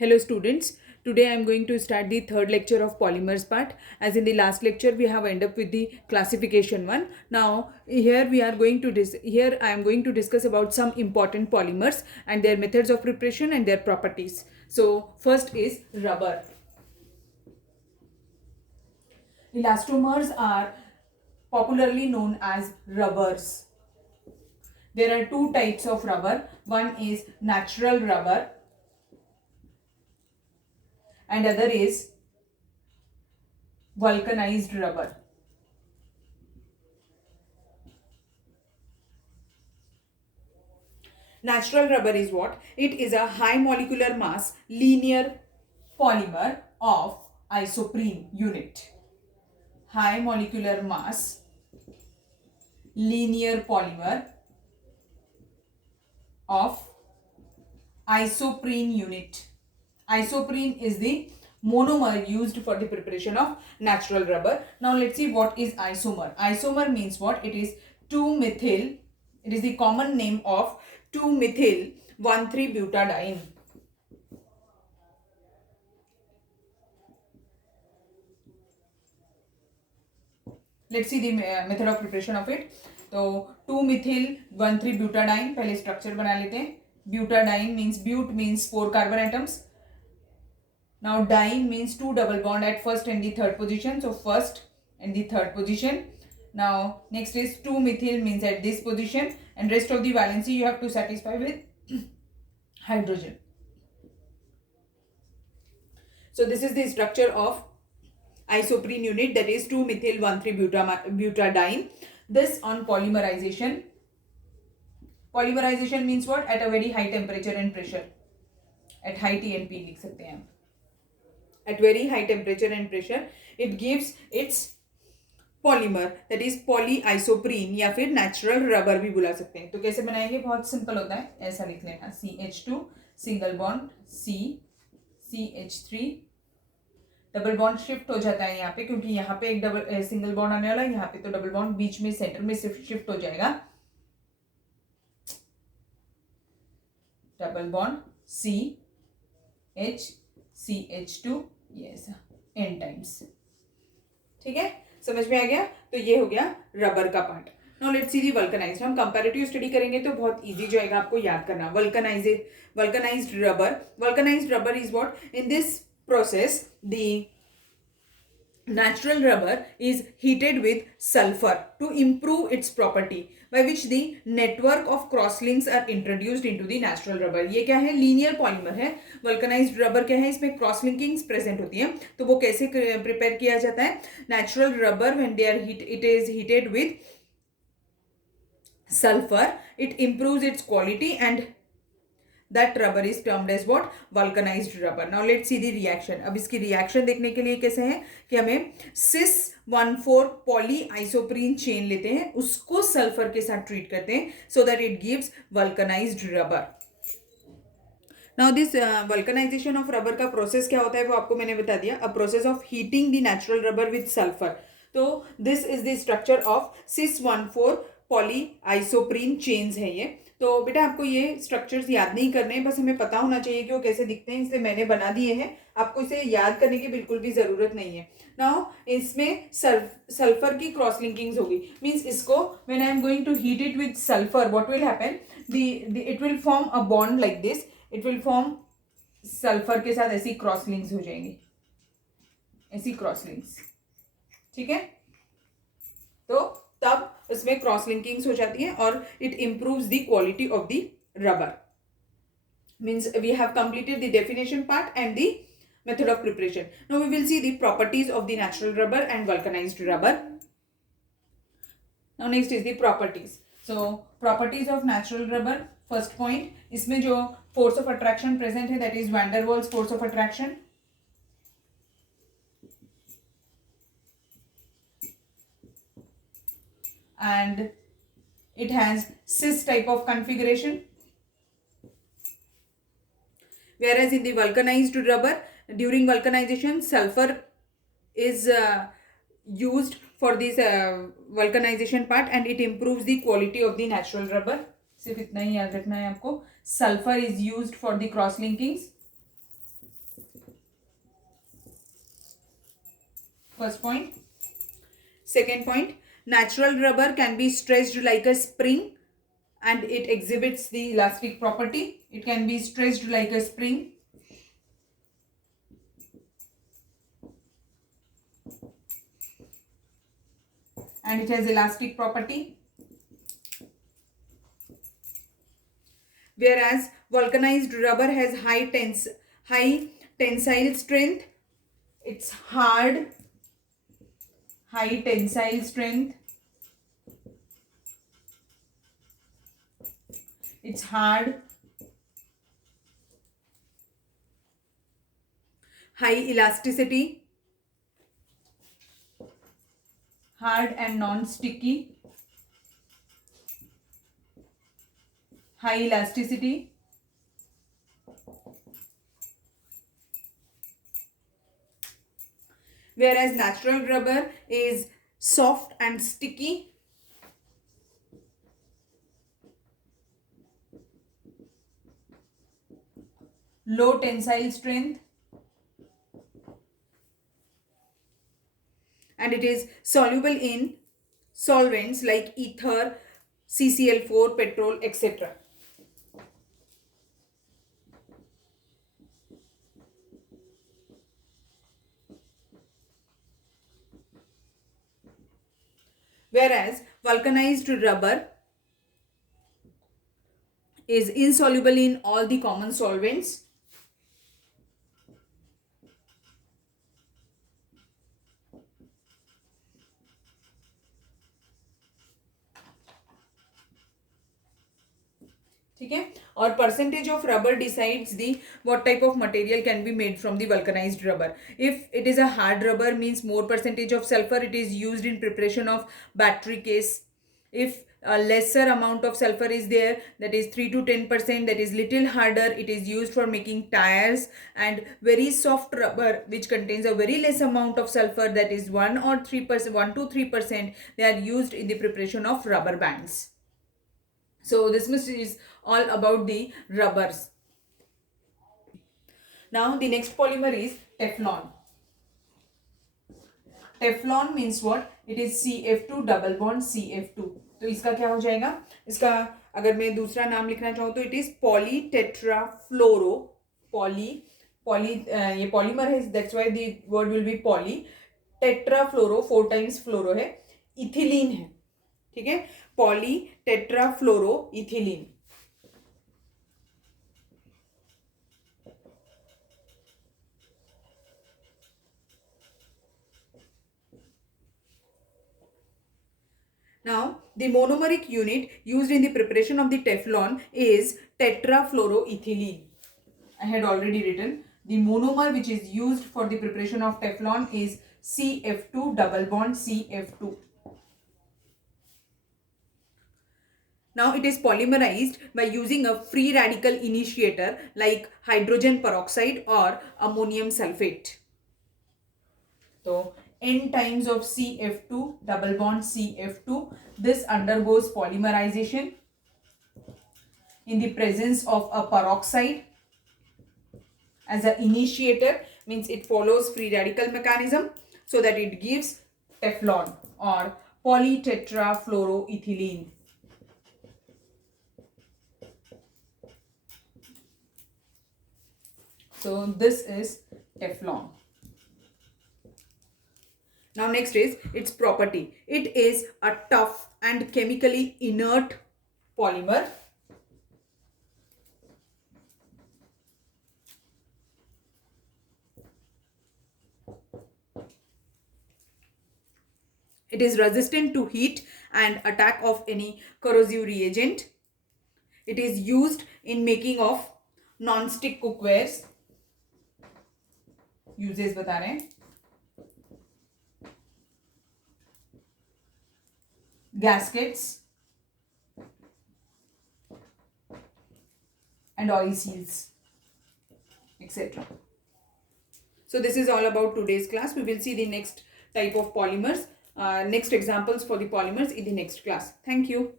Hello students, today I am going to start the third lecture of polymers part. As in the last lecture we have ended up with the classification one. Now here I am going to discuss about some important polymers and their methods of preparation and their properties. So first is rubber. Elastomers are popularly known as rubbers. There are two types of rubber. One is natural rubber and other is vulcanized rubber. Natural rubber is what? It is a high molecular mass linear polymer of isoprene unit. High molecular mass linear polymer of isoprene unit. Isoprene is the monomer used for the preparation of natural rubber. Now let's see what is isomer. Isomer means what? It is 2-methyl. It is the common name of 2-methyl 1,3-butadiene. Let's see the method of preparation of it. तो 2-methyl 1,3-butadiene पहले structure बना लेते हैं. Butadiene means but means 4 carbon atoms. Now diene means 2 double bond at first and the third position. So first and the third position. Now next is 2-methyl means at this position, and rest of the valency you have to satisfy with hydrogen. So this is the structure of isoprene unit, that is 2-methyl 1,3-butadiene. This on polymerization. Polymerization means what? At a very high temperature and pressure. At high TNP लिख सकते हैं. At very high temperature and pressure, it gives its polymer, that is polyisoprene या फिर natural rubber भी बुला सकते हैं. तो कैसे बनाएंगे? बहुत सिंपल होता है. ऐसा लिख लेना. CH2 single bond C CH3 double bond shift हो जाता है यहाँ पे, क्योंकि यहाँ पे एक डबल सिंगल बॉन्ड आने वाला है, यहाँ पे तो डबल बॉन्ड बीच में सेंटर में शिफ्ट हो जाएगा. Double bond C H CH2 ये ऐसा n टाइम्स. ठीक है, समझ में आ गया. तो ये हो गया रबर का part. Now let's see the vulcanised. हम कंपैरेटिव स्टडी करेंगे तो बहुत इजी जाएगा आपको याद करना. Vulcanised rubber is what? In this process the natural rubber is heated with sulfur to improve its property, by which the network of crosslinks are introduced into the natural rubber. ये क्या है? Linear polymer है. Vulcanised rubber क्या है? इसमें cross लिंकिंग्स present होती है. तो वो कैसे प्रिपेयर किया जाता है? Natural rubber when they are it is heated with sulfur, it improves its quality and that rubber is termed as what? Vulcanized rubber. Now let's see the reaction. अब इसकी रिएक्शन देखने के लिए कैसे है कि हमें cis 1,4 polyisoprene चेन लेते हैं, उसको सल्फर के साथ ट्रीट करते हैं, so that it gives vulcanized rubber. Now this vulcanization of rubber का प्रोसेस क्या होता है वो आपको मैंने बता दिया. A process of heating the natural rubber with sulfur. तो this is the structure of cis 1,4 polyisoprene chains है ये. तो बेटा आपको ये स्ट्रक्चर्स याद नहीं करने हैं, बस हमें पता होना चाहिए कि वो कैसे दिखते हैं, इसलिए मैंने बना दिए हैं. आपको इसे याद करने की बिल्कुल भी ज़रूरत नहीं है. नाउ इसमें सल्फर की क्रॉस लिंकिंग्स होगी. मीन्स इसको when I am going to heat it with sulphur, what will happen? It will form a bond like this. It will form sulphur के साथ ऐसी क्रॉस लिंक्स हो जाएंगी, ऐसी क्रॉस लिंक्स. ठीक है, तो तब इसमें क्रॉस लिंकिंग्स हो जाती है और it improves the quality of the rubber. Means we have completed the definition part and the method of preparation. Now we will see the properties of the natural rubber and vulcanised rubber. Now next is the properties. So properties of natural rubber. First point, इसमें जो force of attraction present है, that is van der Waals force of attraction. And it has cis type of configuration, whereas in the vulcanized rubber, during vulcanization sulfur is used for this vulcanization part and it improves the quality of the natural rubber. सिर्फ इतना ही याद रखना है आपको. Sulfur is used for the cross linkings First point. Second point, natural rubber can be stretched like a spring and it exhibits the elastic property. It can be stretched like a spring. And it has elastic property. Whereas vulcanized rubber has high tensile strength. It's hard, high tensile strength. It's hard, high elasticity, hard and non-sticky, high elasticity. Whereas natural rubber is soft and sticky. Low tensile strength. And it is soluble in solvents like ether, CCl4, petrol, etc. Whereas vulcanized rubber is insoluble in all the common solvents. ठीक है. और percentage of rubber decides the what type of material can be made from the vulcanized rubber. If it is a hard rubber, means more percentage of sulfur, it is used in preparation of battery case. If a lesser amount of sulfur is there, that is 3 to 10%, that is little harder, it is used for making tires. And very soft rubber which contains a very less amount of sulfur, that is 1 or 3%, 1 to 3%, they are used in the preparation of rubber bands. So this is all about the rubbers. Now the next polymer is Teflon. Teflon means what? It is CF2 double bond CF2. तो इसका क्या हो जाएगा? इसका अगर मैं दूसरा नाम लिखना चाहूँ तो इट इज पॉली टेट्राफ्लोरो ये पॉलीमर है, that's why the word will be poly tetrafluoro, 4 times fluoro है, इथिलीन है. ठीक है, poly tetrafluoro ethylene. Now, the monomeric unit used in the preparation of the Teflon is tetrafluoroethylene. I had already written the monomer which is used for the preparation of Teflon is CF2 double bond CF2. Now it is polymerized by using a free radical initiator like hydrogen peroxide or ammonium sulfate. So N times of CF2 double bond CF2, this undergoes polymerization in the presence of a peroxide as an initiator, means it follows free radical mechanism, so that it gives Teflon or polytetrafluoroethylene. So this is Teflon. Now next is its property. It is a tough and chemically inert polymer. It is resistant to heat and attack of any corrosive reagent. It is used in making of non-stick cookwares. Uses बता रहे हैं. Gaskets and oil seals, etc. So this is all about today's class. We will see the next type of polymers, next examples for the polymers in the next class. Thank you.